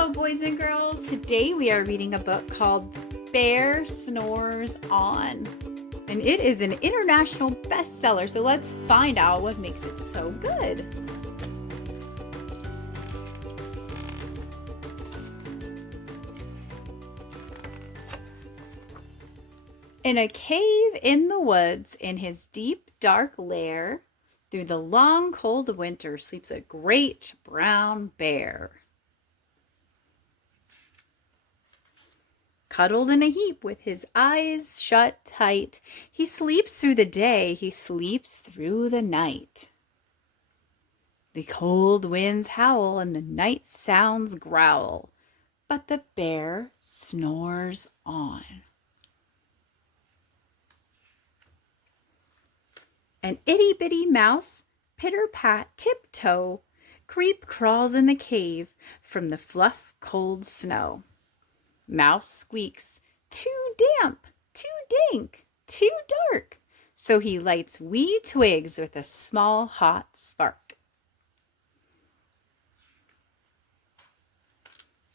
Hello, boys and girls. Today we are reading a book called Bear Snores On. And it is an international bestseller, so let's find out what makes it so good. In a cave in the woods, in his deep, dark lair, through the long, cold winter, sleeps a great brown bear. Cuddled in a heap with his eyes shut tight, he sleeps through the day, he sleeps through the night. The cold winds howl and the night sounds growl, but the bear snores on. An itty-bitty mouse, pitter-pat, tiptoe, creep crawls in the cave from the fluff cold snow. Mouse squeaks, too damp, too dank, too dark, so he lights wee twigs with a small hot spark.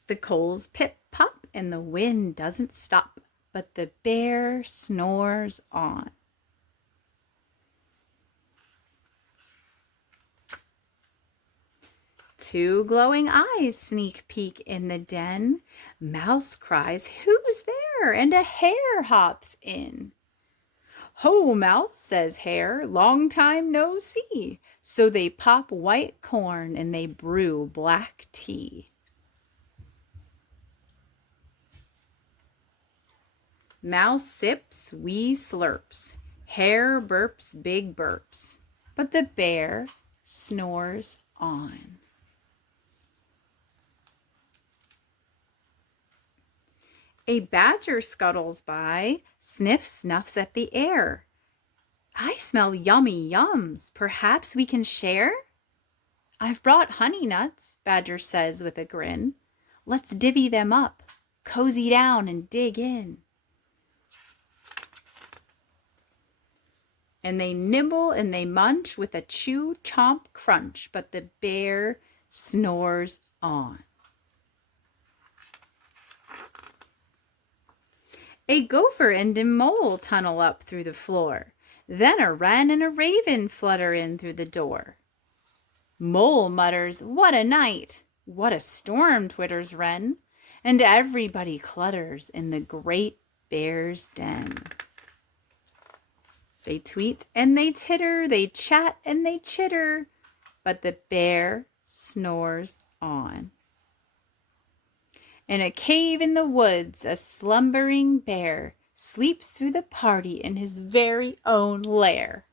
The coals pip-pop and the wind doesn't stop, but the bear snores on. Two glowing eyes sneak peek in the den. Mouse cries, "Who's there?" and a hare hops in. "Ho, Mouse," says Hare, "long time no see." So they pop white corn and they brew black tea. Mouse sips wee slurps. Hare burps big burps. But the bear snores on. A badger scuttles by, snuffs at the air. "I smell yummy yums. Perhaps we can share?" "I've brought honey nuts," Badger says with a grin. "Let's divvy them up, cozy down and dig in." And they nibble and they munch with a chew, chomp, crunch, but the bear snores on. A gopher and a mole tunnel up through the floor. Then a wren and a raven flutter in through the door. Mole mutters, "What a night!" "What a storm!" twitters wren. And everybody clutters in the great bear's den. They tweet and they titter, they chat and they chitter, but the bear snores on. In a cave in the woods, a slumbering bear sleeps through the party in his very own lair.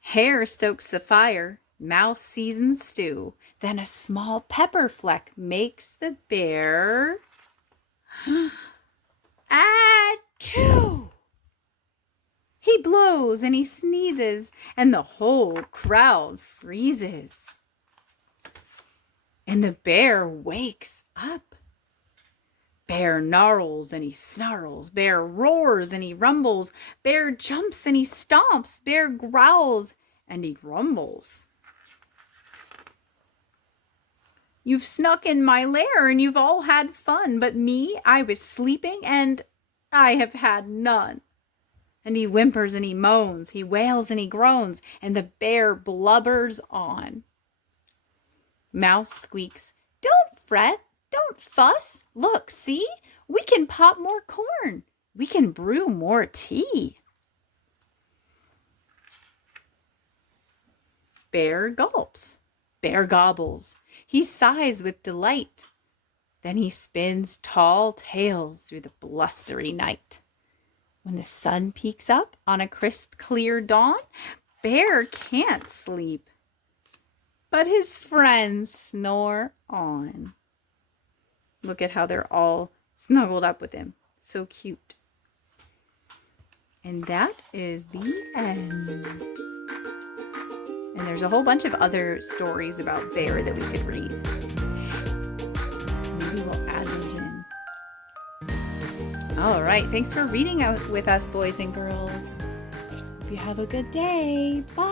Hare stokes the fire, Mouse seasons stew, then a small pepper fleck makes the bear achoo! He blows and he sneezes, and the whole crowd freezes. And the bear wakes up. Bear gnarls and he snarls. Bear roars and he rumbles. Bear jumps and he stomps. Bear growls and he grumbles. "You've snuck in my lair and you've all had fun, but me, I was sleeping and I have had none." And he whimpers and he moans. He wails and he groans, and the bear blubbers on. Mouse squeaks, "Don't fret, don't fuss. Look, see, we can pop more corn. We can brew more tea." Bear gulps. Bear gobbles. He sighs with delight. Then he spins tall tales through the blustery night. When the sun peeks up on a crisp, clear dawn, Bear can't sleep, but his friends snore on. Look at how they're all snuggled up with him. So cute. And that is the end. And there's a whole bunch of other stories about bear that we could read. Maybe we'll add those in. All right. Thanks for reading out with us, boys and girls. Hope you have a good day. Bye.